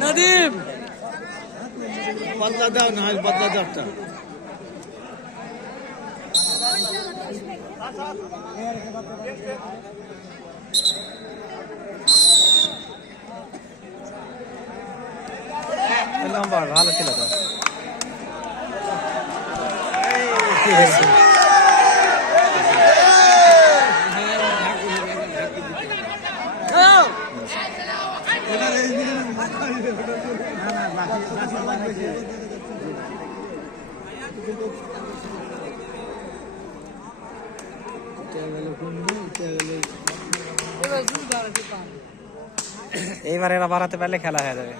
নাদিম! বদলা দাও না বদলা দাও একটা ভালো ছিল তো। এইবার এরা বাড়াতে পারলে খেলা হয়ে যাবে।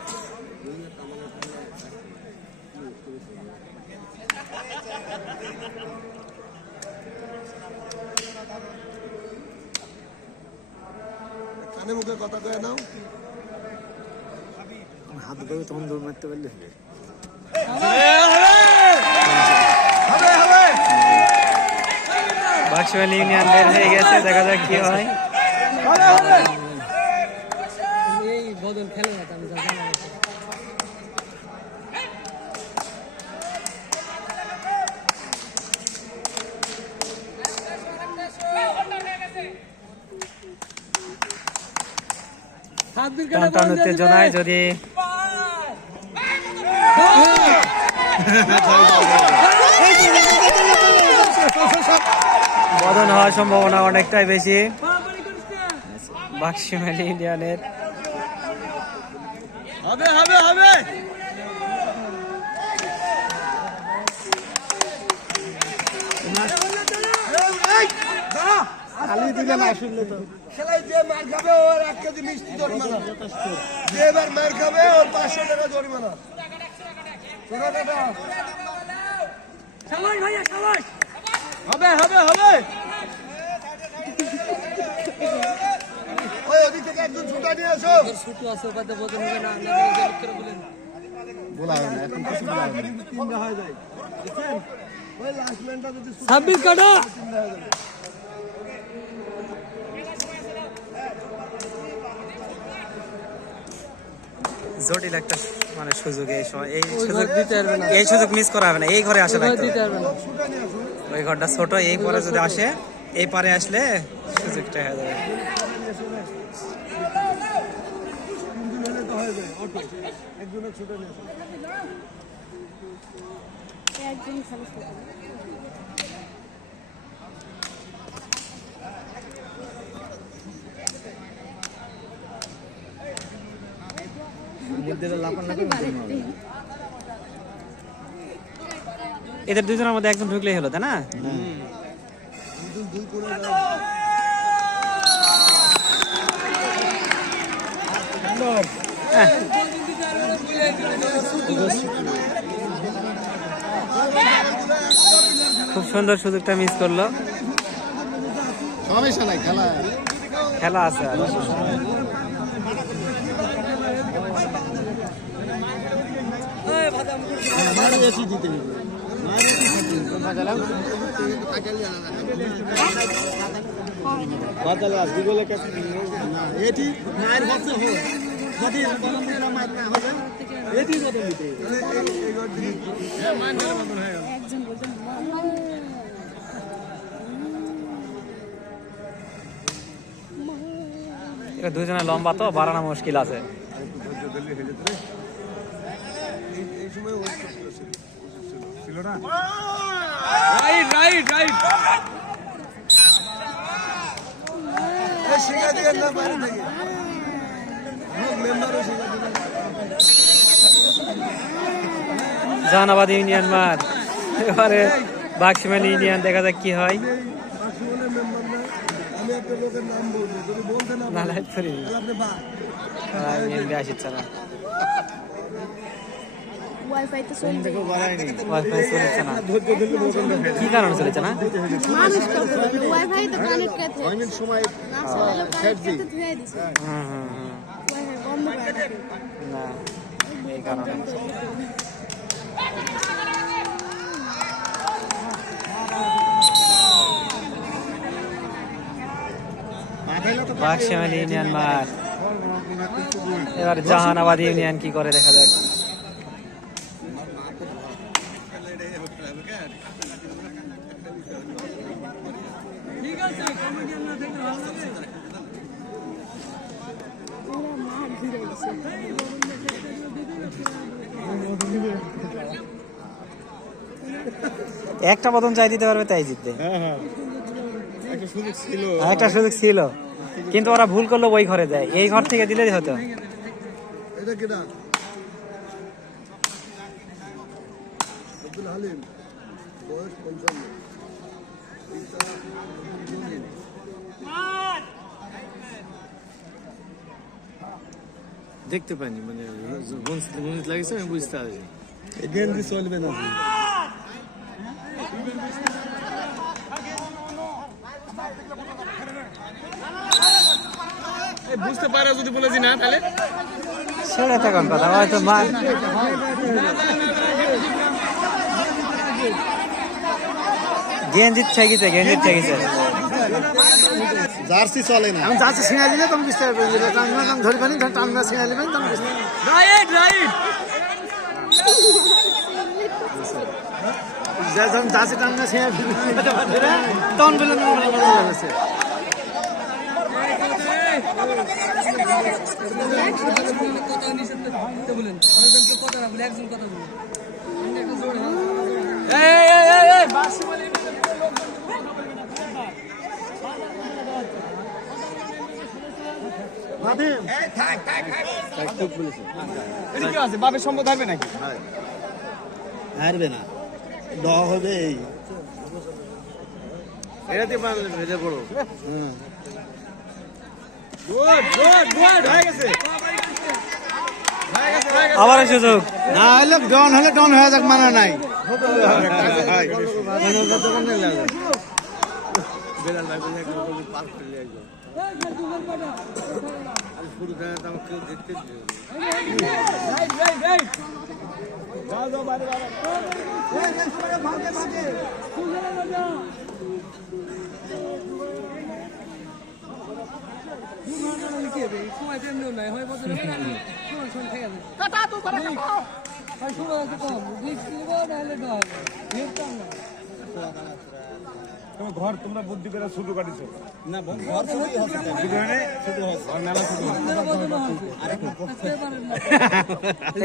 কানে মুখে কথা কয়ে নাও। হাত ধরে তখন দৌড় মারতে পারলে বাক্সওয়াল ইউনিয়ন বের হয়ে গেছে দেখা যাক কি হয়। বদল খেলে না আমি জানি। টান দিয়ে উত্তেজনায় যদি হওয়ার সম্ভাবনা অনেকটাই বেশি। বাক্সিমাল ইউনিয়নের হবে হবে হবে। খালি দিলে না শুনলে তো। খেলায় যে মার খাবে ওর এক কেজি মিষ্টি জরিমানা। যে এবার মার খাবে ওর পাঁচশো টাকা জরিমানা। হবে হবে হবে ওই ওদিক থেকে একজন ছুটা নিয়ে আসো ছুটু আছে ওপাতে বদল না না বলেন বলা হবে না এখন কিছু বলা হবে না। তিনটা হয়ে যায়। বুঝছেন ওই লাস্ট ম্যানটা যদি ছুটা সাব্বির কাটা। তিনটা যাবে। জটিল একটা মানে সুযোগ এই সময়। এই সুযোগ দিতে পারবে না। এই সুযোগ মিস করা হবে না। এই ঘরে আসা লাগতো ওই ঘরটা ছোট এই পরে যদি আসে এই পারে আসলে সুযোগটা হয়ে যাবে তিনজন হলে তো হয়ে যায় অটো একজনের ছুটা নিয়ে আসো একজনই সাপোর্ট করে মধ্যে এদের দুজনের মধ্যে একজন ঢুকলেই হলো তাই না দুজন দুই কোণে যায় খুব সুন্দর সুযোগটা মিস করল। সমস্যা নাই? খেলা? খেলা আছে আর। এটি মায়ের হোক যদি গরম দিনে না এটি দিতে একজন এরা দুজনে লম্বা তো বাড়ানো মুশকিল আছে। জাহানাবাদ ইউনিয়ন মাঠ। এবারে বাক্সিমাল ইউনিয়ন দেখা যাক কি হয় বাক্সিমনের মেম্বার না আমি একটা লোকের নাম বলব যদি বলতে না না লাইট করি তাহলে আপনি বা এমবি আসিচ্ছে না ওয়াইফাই তো চলবে ওয়াইফাই চলেছে। না। কি কারণে চলেছে না? মানুষ কত ওয়াইফাই তো কানেক্ট করতে অনেক সময় না চালালেও কানেক্ট করতে ধুয়ে দিছে। হুম হুম হুম। ওয়াইফাই বন্ধ করে না এই কারণে। বাক্সিমালি ইউনিয়ন মাঠ। এবার জাহানাবাদ ইউনিয়ন কি করে দেখা যাক। একটা বদন চাই দিতে পারবে তাই জিতবে। হ্যাঁ হ্যাঁ। একটা সুযোগ ছিল। কিন্তু ওরা ভুল করল ওই ঘরে দেয় এই ঘর থেকে দিলেই হতো। দেখতে পাইনি মানে গণিত আমি বুঝতে পারছি চলবে না। বুঝতে পারে যদি বলেছি না তাহলে সেটা তো কোন কথা হয়তো মা গেঞ্জিত ঠেকিছে গেঞ্জিত ঠেকিছে জার্সি চলে না আমি যাচ্ছি ছিঁড়া দিলে তুমি বুঝতে পারবে যে টান্না টান ধরে পানি টান্না ছিঁড়া দিবেন তখন বুঝতে পারবে। রাইট রাইট যখন যাচ্ছি টান্না ছিঁড়া দিলে তখন মনে মনে লাগছে কথা নিষেধ করতে বলেন অনেকজন কথা না বলে একজন কথা বলে বলে আছে বাপের সম্পদ থাকবে নাকি হারবে না ড হবে এই এটাতে পারবে ভেজে পড়ো হ্যাঁ গুড গুড গুড হয়ে গেছে আবার সুযোগ না হলে ডন হলে ডন হয়ে যাক মানে নাই। বেলাল কাটা তো করে কাটা হয় নাহলে ডর ঘর তোমরা বুদ্ধি করে শুরু কাটিছো না ঘর হয় আর মেলা হয়।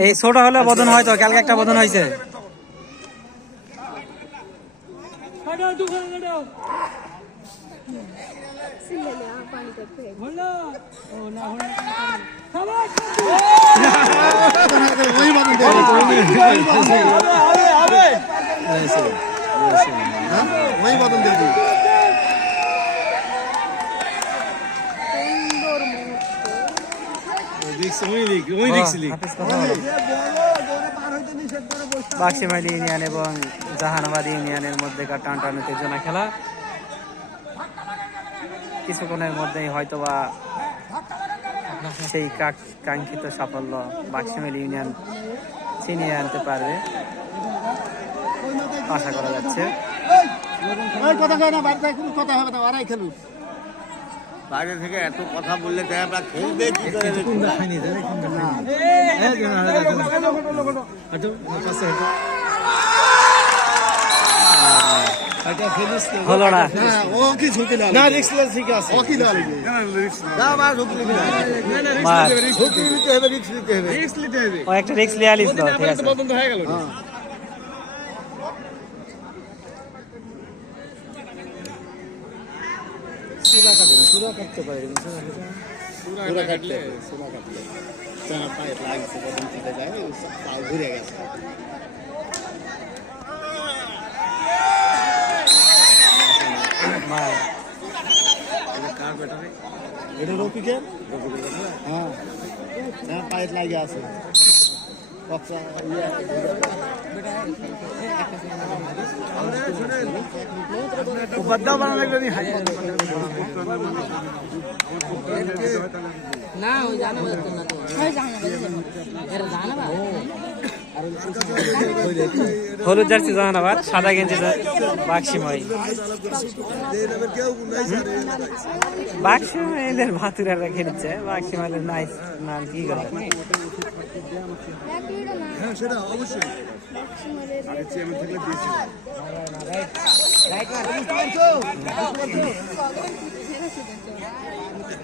এই ছোট হলে বদন হয়তো কালকে একটা বদন হয়েছে। কাটাও দোকান কাটাও বসতে বাক্সিমাইলি ইউনিয়ন এবং জাহানাবাদ ইউনিয়নের মধ্যেকার টানটান উত্তেজনা খেলা? কিছুক্ষণের মধ্যেই হয়তোবা সেই কাক- কাঙ্ক্ষিত সাফল্য বাক্সিমাইল ইউনিয়ন ছিনিয়ে আনতে পারবে আশা করা যাচ্ছে বাইরে থেকে এত কথা বললে তাই আমরা খেলবে কি করে হলো না হ্যাঁ ও কি ঝুঁকি না না রিক্স ঠিক আছে। ও কি লাল না আমার ঝুঁকি নিবি না। মার। নিতে হবে রিক্স নিতে হবে। রিক্স নিতে হবে। ও একটা রিক্স লিয়ে আলিস তো ঠিক আছে। বন্ধ হয়ে গেল। সুরা কাটে না সুরা কাটতে পারে সুরা কাটলে সুরা কাটলে। চানা পায়ে লাগছে কদম চিটে যায় ঘুরে গেছে মার। কার এটা রফিকের হ্যাঁ হ্যাঁ পায়ের লাগে আছে বাচ্চা ইয়ে বাদ্দাও বানানো লাগবে নি হাই না ওই জানা যাচ্ছে না তো হয় জানা এরা জানা বা হলুদ জার্সি জাহানাবাদ সাদা গেঞ্জি বাক্সিময়। কেউ নাই স্যার বাক্সিময় এদের ভাতুরা রেখে দিচ্ছে বাক্সিমালের নাইস নাম কি করে হ্যাঁ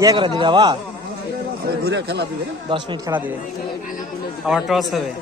ইয়ে করে দিবে আবার? ঘুরে খেলা দিবে। দশ মিনিট খেলা দিবে। আবার টস হবে।